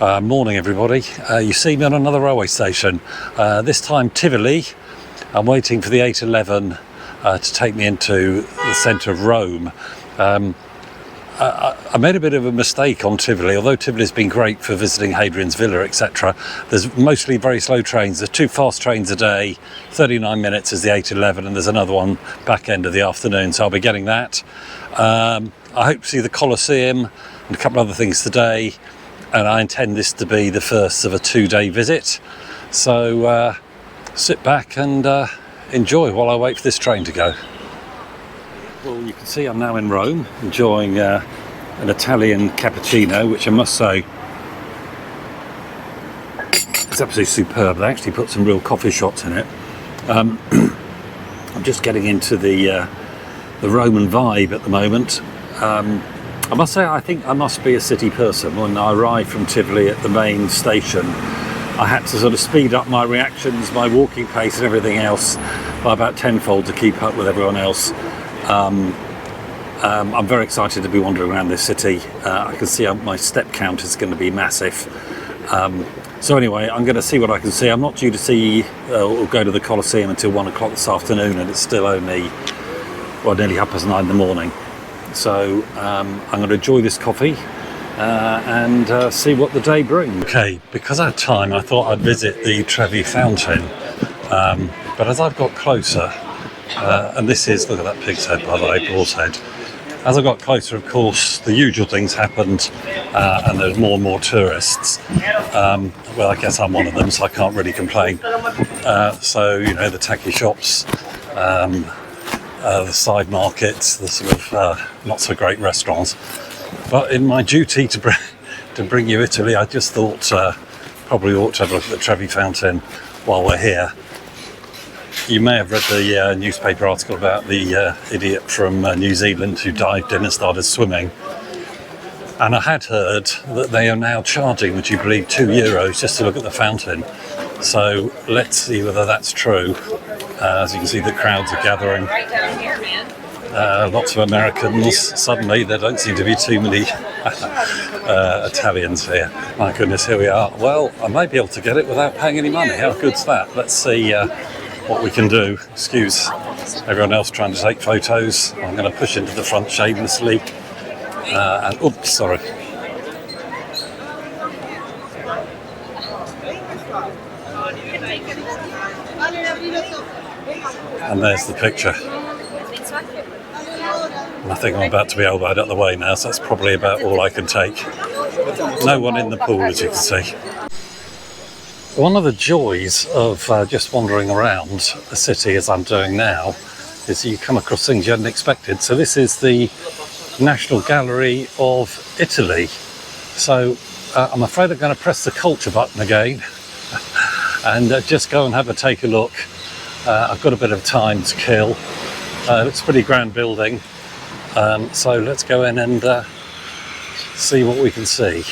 Morning everybody. You see me on another railway station, this time Tivoli. I'm waiting for the 8:11 to take me into the centre of Rome. I made a bit of a mistake on Tivoli. Although Tivoli's been great for visiting Hadrian's Villa, etc., there's mostly very slow trains. There's 2 fast trains a day, 39 minutes is the 8:11, and there's another one back end of the afternoon, so I'll be getting that. I hope to see the Colosseum and a couple of other things today, and I intend this to be the first of a 2-day visit. So sit back and enjoy while I wait for this train to go. Well, you can see I'm now in Rome, enjoying an Italian cappuccino, which I must say is absolutely superb. They actually put some real coffee shots in it. I'm just getting into the Roman vibe at the moment. I must say, I think I must be a city person. When I arrived from Tivoli at the main station, I had to sort of speed up my reactions, my walking pace and everything else by about tenfold to keep up with everyone else. I'm very excited to be wandering around this city. I can see my step count is going to be massive. So anyway, I'm going to see what I can see. I'm not due to see or go to the Colosseum until 1 o'clock this afternoon, and it's still only, well, nearly 9:30 in the morning. So I'm going to enjoy this coffee and see what the day brings. Okay, because I had time, I thought I'd visit the Trevi Fountain. But as I've got closer, and this is, look at that pig's head, by the way, boar's head. As I got closer, of course, the usual things happened, and there's more and more tourists. Well, I guess I'm one of them, so I can't really complain. So, you know, the tacky shops, the side markets, the sort of not so great restaurants. But in my duty to bring you Italy, I just thought probably ought to have a look at the Trevi Fountain while we're here. You may have read the newspaper article about the idiot from New Zealand who dived in and started swimming. And I had heard that they are now charging, would you believe, €2 just to look at the fountain. So let's see whether that's true. As you can see, the crowds are gathering. Lots of Americans. Suddenly there don't seem to be too many Italians here. My goodness, here we are. Well, I may be able to get it without paying any money. How good's that? Let's see what we can do. Excuse everyone else trying to take photos. I'm going to push into the front shamelessly. And oops, sorry. And there's the picture. I think I'm about to be elbowed out of the way now, so that's probably about all I can take. No one in the pool, as you can see. One of the joys of just wandering around a city as I'm doing now is you come across things you hadn't expected. So this is the National Gallery of Italy. So I'm afraid I'm going to press the culture button again and just go and have a take a look. I've got a bit of time to kill. It's a pretty grand building. So let's go in and see what we can see.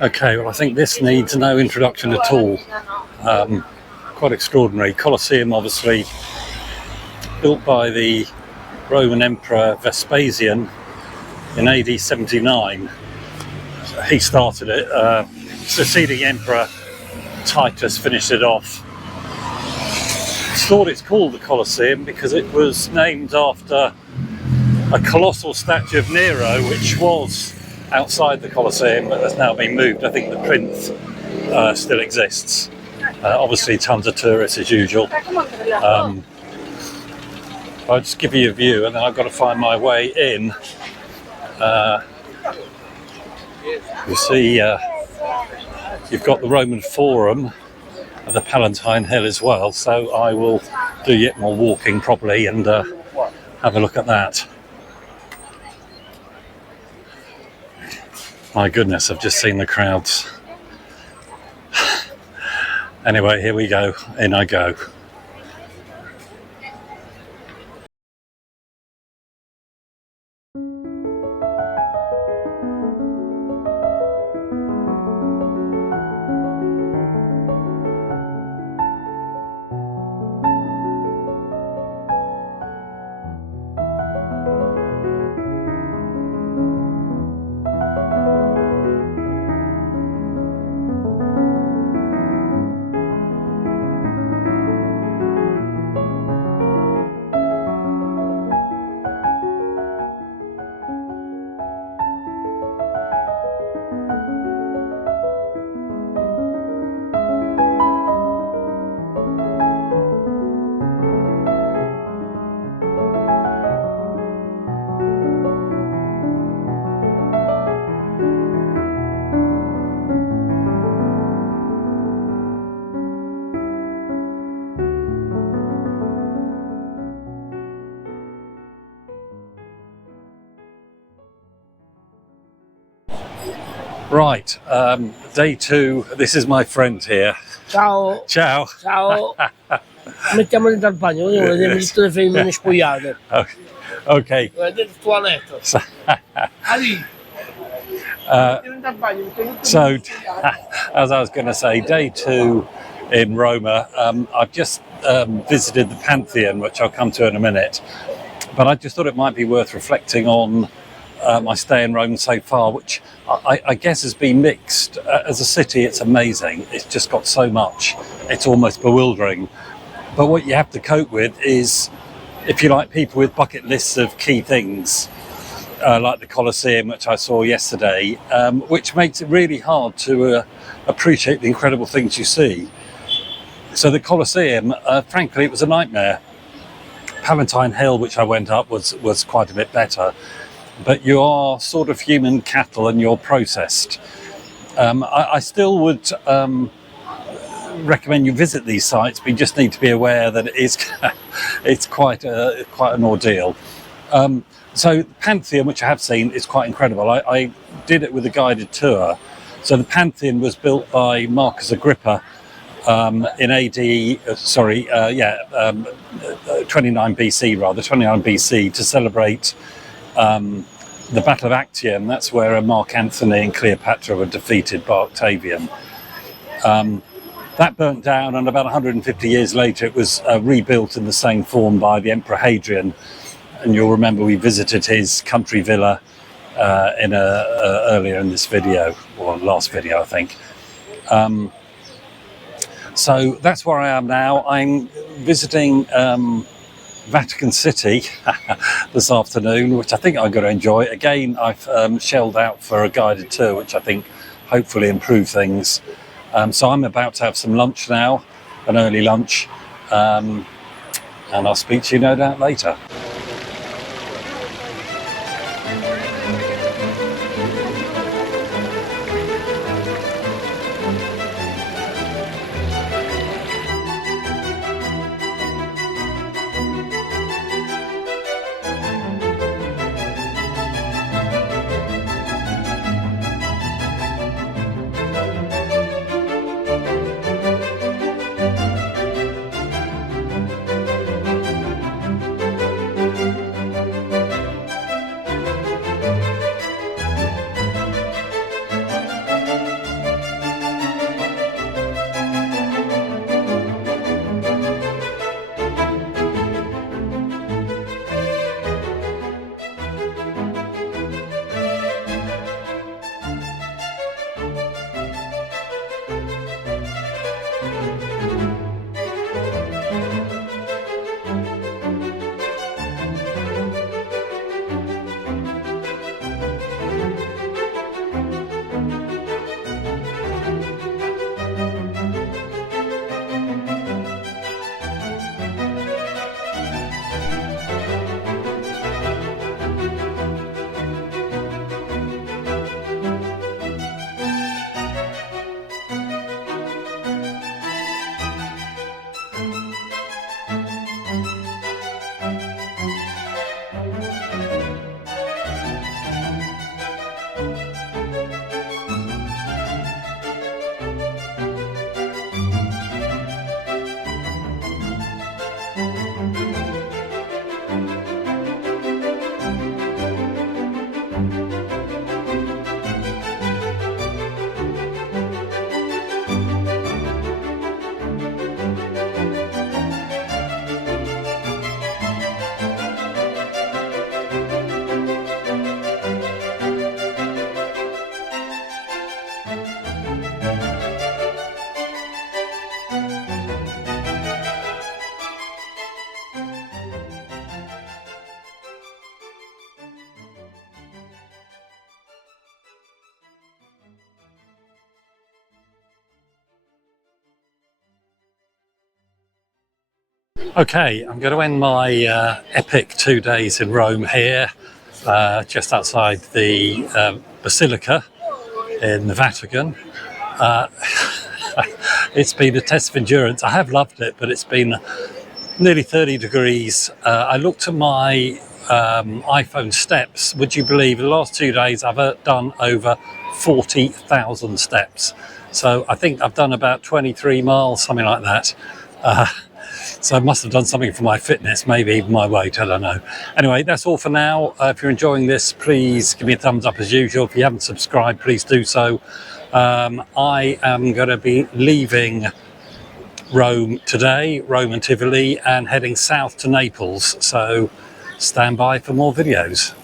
Okay, well I think this needs no introduction at all. Quite extraordinary. Colosseum, obviously built by the Roman Emperor Vespasian in AD 79. He started it. Succeeding Emperor Titus finished it off. It's thought it's called the Colosseum because it was named after a colossal statue of Nero, which was outside the Colosseum but has now been moved. I think the plinth still exists. Obviously tons of tourists as usual. I'll just give you a view and then I've got to find my way in. You see you've got the Roman Forum of the Palatine Hill as well, so I will do yet more walking properly and have a look at that. My goodness, I've just seen the crowds. Anyway, here we go, in I go. Right, day two. This is my friend here. Ciao, Ciao. ciao. Mettiamo dentro al bagno, così vedete tutte le femmine spogliate. Okay. Vedete il tualetto. Ali. So, as I was going to say, day two in Roma. I've just visited the Pantheon, which I'll come to in a minute. But I just thought it might be worth reflecting on my stay in Rome so far, which I guess has been mixed. As a city, it's amazing. It's just got so much. It's almost bewildering. But what you have to cope with is, if you like, people with bucket lists of key things, like the Colosseum, which I saw yesterday, which makes it really hard to appreciate the incredible things you see. So the Colosseum, frankly, it was a nightmare. Palatine Hill, which I went up, was quite a bit better. But you are sort of human cattle and you're processed. I still would recommend you visit these sites, but you just need to be aware that it's quite an ordeal. So the Pantheon, which I have seen, is quite incredible. I did it with a guided tour. So the Pantheon was built by Marcus Agrippa in AD, 29 BC, to celebrate the Battle of Actium. That's where Mark Antony and Cleopatra were defeated by Octavian. That burnt down, and about 150 years later it was rebuilt in the same form by the Emperor Hadrian. And you'll remember we visited his country villa earlier in this video, or last video I think. So that's where I am now. I'm visiting Vatican City this afternoon, which I think I'm going to enjoy. Again, I've shelled out for a guided tour, which I think hopefully improve things. So I'm about to have some lunch now, an early lunch, and I'll speak to you no doubt later. Okay, I'm going to end my epic 2 days in Rome here, just outside the Basilica in the Vatican. It's been a test of endurance. I have loved it, but it's been nearly 30 degrees. I looked at my iPhone steps. Would you believe the last 2 days I've done over 40,000 steps. So I think I've done about 23 miles, something like that. So I must have done something for my fitness, maybe even my weight, I don't know. Anyway, that's all for now. If you're enjoying this, please give me a thumbs up as usual. If you haven't subscribed, please do so. I am going to be leaving Rome today, Rome and Tivoli, and heading south to Naples. So stand by for more videos.